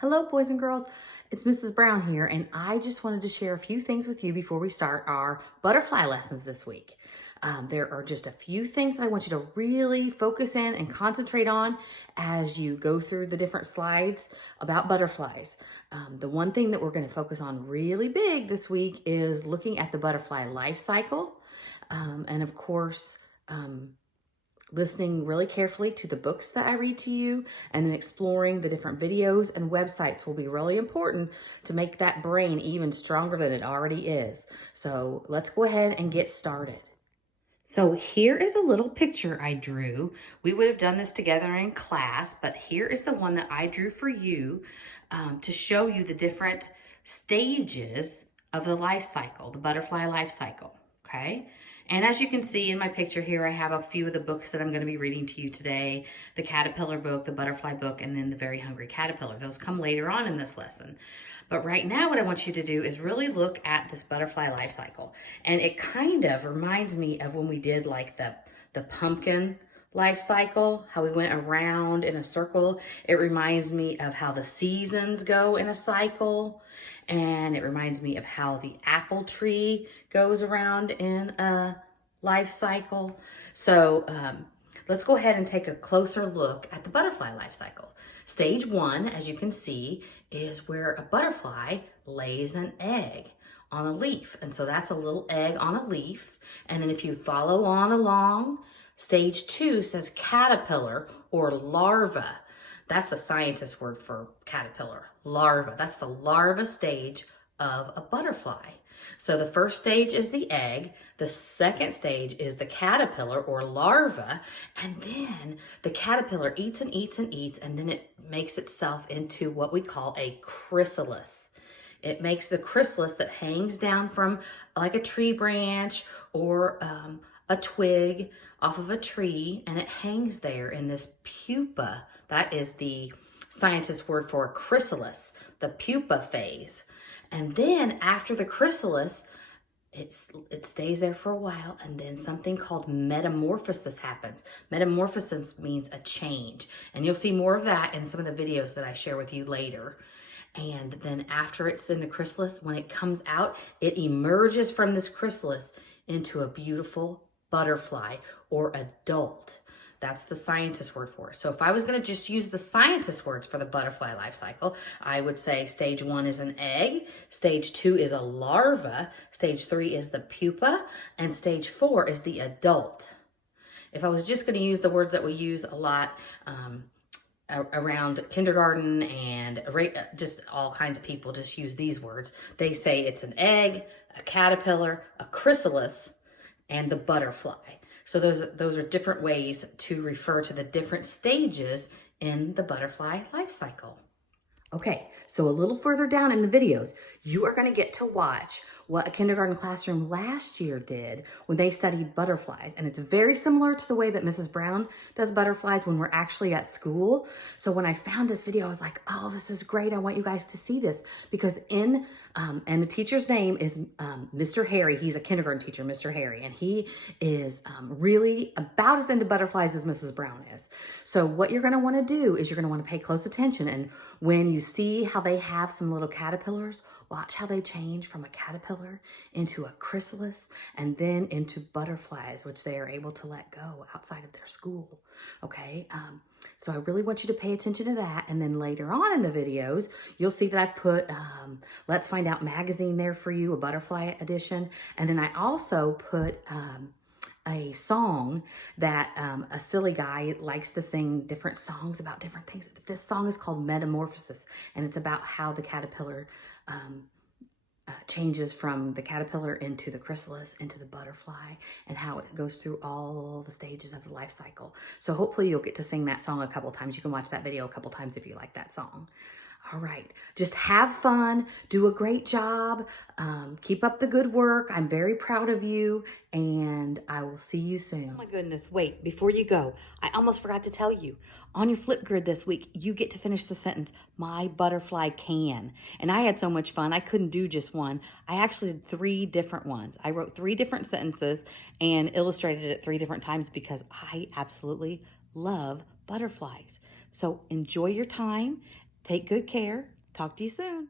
Hello, boys and girls. It's Mrs. Brown here, and I just wanted to share a few things with you before we start our butterfly lessons this week. There are just a few things that I want you to really focus in and concentrate on as you go through the different slides about butterflies. The one thing that we're going to focus on really big this week is looking at the butterfly life cycle. And of course, listening really carefully to the books that I read to you, and then exploring the different videos and websites will be really important to make that brain even stronger than it already is. So let's go ahead and get started. So here is a little picture I drew. We would have done this together in class, but here is the one that I drew for you to show you the different stages of the life cycle, the butterfly life cycle, okay? And as you can see in my picture here, I have a few of the books that I'm going to be reading to you today. The caterpillar book, the butterfly book, and then the very hungry caterpillar. Those come later on in this lesson. But right now what I want you to do is really look at this butterfly life cycle. And it kind of reminds me of when we did like the pumpkin life cycle, how we went around in a circle. It reminds me of how the seasons go in a cycle. And it reminds me of how the apple tree goes around in a life cycle. So let's go ahead and take a closer look at the butterfly life cycle. Stage one, as you can see, is where a butterfly lays an egg on a leaf. And so that's a little egg on a leaf. And then if you follow on along, stage two says caterpillar or larva. That's a scientist word for caterpillar, larva. That's the larva stage of a butterfly. So the first stage is the egg. The second stage is the caterpillar or larva. And then the caterpillar eats and eats and eats, and then it makes itself into what we call a chrysalis. It makes the chrysalis that hangs down from like a tree branch or a twig off of a tree, and it hangs there in this pupa. That is the scientist word for a chrysalis, the pupa phase. And then after the chrysalis, it stays there for a while, and then something called metamorphosis happens. Metamorphosis means a change, and you'll see more of that in some of the videos that I share with you later. And then after it's in the chrysalis, when it comes out, it emerges from this chrysalis into a beautiful butterfly or adult. That's the scientist word for it. So if I was going to just use the scientist words for the butterfly life cycle, I would say stage one is an egg, stage two is a larva, stage three is the pupa, and stage four is the adult. If I was just going to use the words that we use a lot around kindergarten and just all kinds of people just use these words, they say it's an egg, a caterpillar, a chrysalis, and the butterfly. So those are different ways to refer to the different stages in the butterfly life cycle. Okay, so a little further down in the videos, you are going to get to watch what a kindergarten classroom last year did when they studied butterflies. And it's very similar to the way that Mrs. Brown does butterflies when we're actually at school. So when I found this video, I was like, oh, this is great. I want you guys to see this because and the teacher's name is Mr. Harry. He's a kindergarten teacher, Mr. Harry, and he is really about as into butterflies as Mrs. Brown is. So what you're going to want to do is you're going to want to pay close attention. And when you see how they have some little caterpillars, watch how they change from a caterpillar into a chrysalis and then into butterflies, which they are able to let go outside of their school. Okay, so I really want you to pay attention to that. And then later on in the videos, you'll see that I've put Let's Find Out magazine there for you, a butterfly edition. And then I also put a song that a silly guy likes to sing different songs about different things. This song is called Metamorphosis, and it's about how the caterpillar changes from the caterpillar into the chrysalis, into the butterfly, and how it goes through all the stages of the life cycle. So hopefully you'll get to sing that song a couple times. You can watch that video a couple times if you like that song. All right, just have fun, do a great job, keep up the good work. I'm very proud of you, and I will see you soon. Oh my goodness, wait, before you go, I almost forgot to tell you, on your Flipgrid this week, you get to finish the sentence, my butterfly can. And I had so much fun, I couldn't do just one. I actually did 3 different ones. I wrote 3 different sentences and illustrated it 3 different times because I absolutely love butterflies. So enjoy your time. Take good care. Talk to you soon.